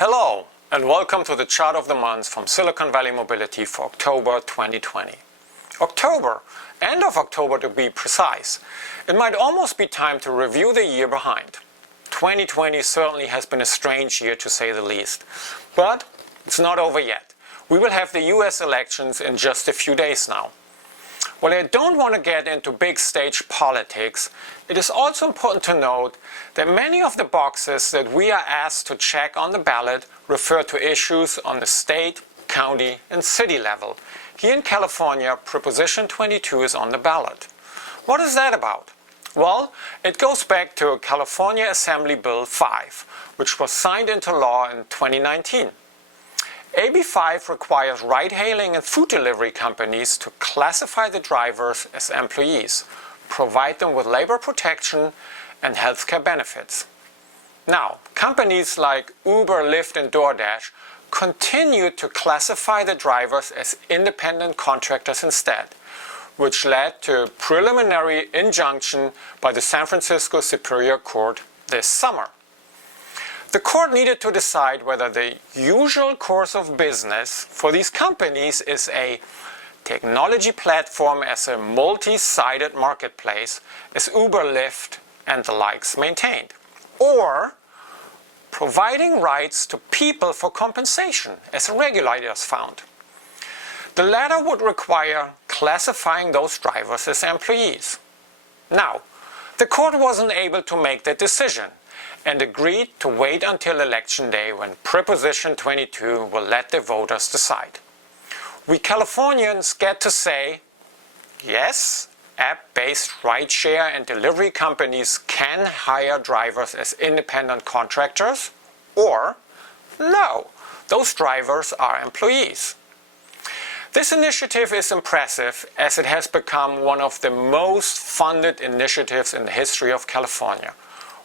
Hello and welcome to the chart of the month from Silicon Valley Mobility for October 2020. October, end of October to be precise. It might almost be time to review the year behind. 2020 certainly has been a strange year to say the least. But it's not over yet. We will have the US elections in just a few days now. While I don't want to get into big stage politics, it is also important to note that many of the boxes that we are asked to check on the ballot refer to issues on the state, county and city level. Here in California, Proposition 22 is on the ballot. What is that about? Well, it goes back to California Assembly Bill 5, which was signed into law in 2019. AB 5 requires ride-hailing and food delivery companies to classify the drivers as employees, provide them with labor protection and healthcare benefits. Now, companies like Uber, Lyft and DoorDash continue to classify the drivers as independent contractors instead, which led to a preliminary injunction by the San Francisco Superior Court this summer. The court needed to decide whether the usual course of business for these companies is a technology platform as a multi-sided marketplace as Uber, Lyft and the likes maintained, or providing rights to people for compensation as regulators found. The latter would require classifying those drivers as employees. Now, the court wasn't able to make that decision and agreed to wait until Election Day when Proposition 22 will let the voters decide. We Californians get to say, yes, app-based rideshare and delivery companies can hire drivers as independent contractors, or no, those drivers are employees. This initiative is impressive as it has become one of the most funded initiatives in the history of California,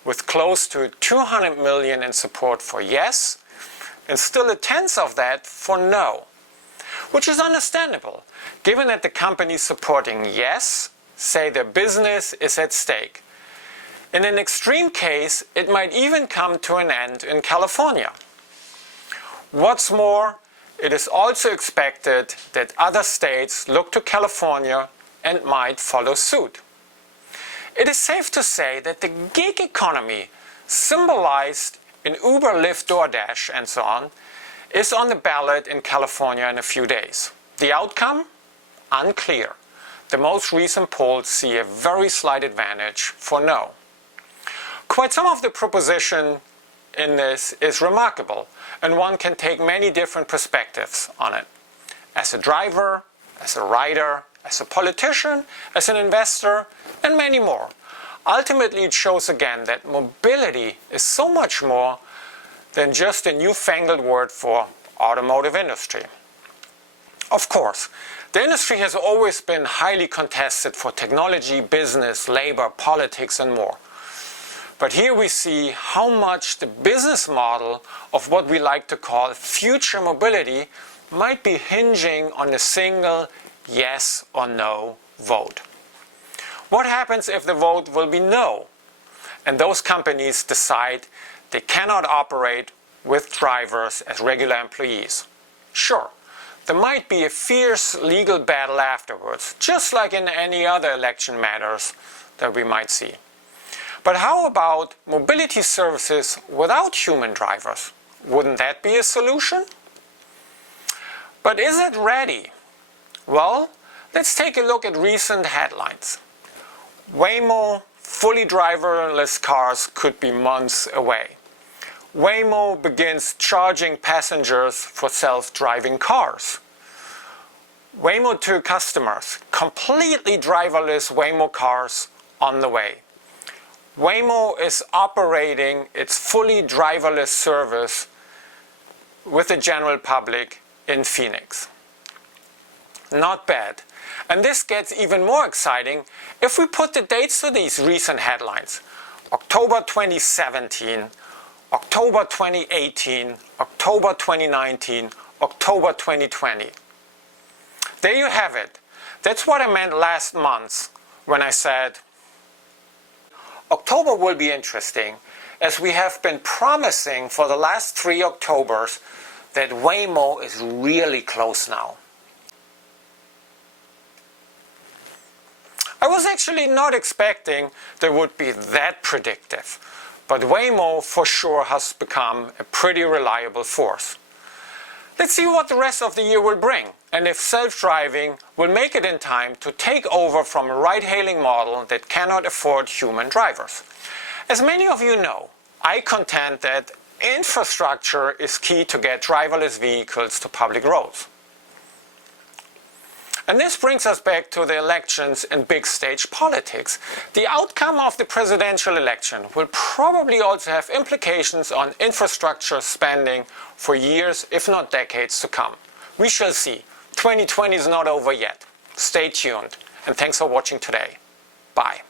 with close to $200 million in support for yes, and still a tenth of that for no. Which is understandable, given that the companies supporting yes say their business is at stake. In an extreme case, it might even come to an end in California. What's more, it is also expected that other states look to California and might follow suit. It is safe to say that the gig economy, symbolized in Uber, Lyft, DoorDash, and so on, is on the ballot in California in a few days. The outcome? Unclear. The most recent polls see a very slight advantage for no. Quite some of the proposition in this is remarkable, and one can take many different perspectives on it. As a driver, as a rider, as a politician, as an investor, and many more. Ultimately, it shows again that mobility is so much more than just a newfangled word for automotive industry. Of course, the industry has always been highly contested for technology, business, labor, politics, and more. But here we see how much the business model of what we like to call future mobility might be hinging on a single yes or no vote. What happens if the vote will be no, and those companies decide they cannot operate with drivers as regular employees? Sure, there might be a fierce legal battle afterwards, just like in any other election matters that we might see. But how about mobility services without human drivers? Wouldn't that be a solution? But is it ready? Well, let's take a look at recent headlines. Waymo fully driverless cars could be months away. Waymo begins charging passengers for self-driving cars. Waymo to customers, completely driverless Waymo cars on the way. Waymo is operating its fully driverless service with the general public in Phoenix. Not bad. And this gets even more exciting if we put the dates to these recent headlines. October 2017, October 2018, October 2019, October 2020. There you have it. That's what I meant last month when I said October will be interesting as we have been promising for the last 3 Octobers that Waymo is really close now. I was actually not expecting they would be that predictive, but Waymo for sure has become a pretty reliable force. Let's see what the rest of the year will bring, and if self-driving will make it in time to take over from a ride-hailing model that cannot afford human drivers. As many of you know, I contend that infrastructure is key to get driverless vehicles to public roads. And this brings us back to the elections and big stage politics. The outcome of the presidential election will probably also have implications on infrastructure spending for years, if not decades to come. We shall see. 2020 is not over yet. Stay tuned, and thanks for watching today. Bye.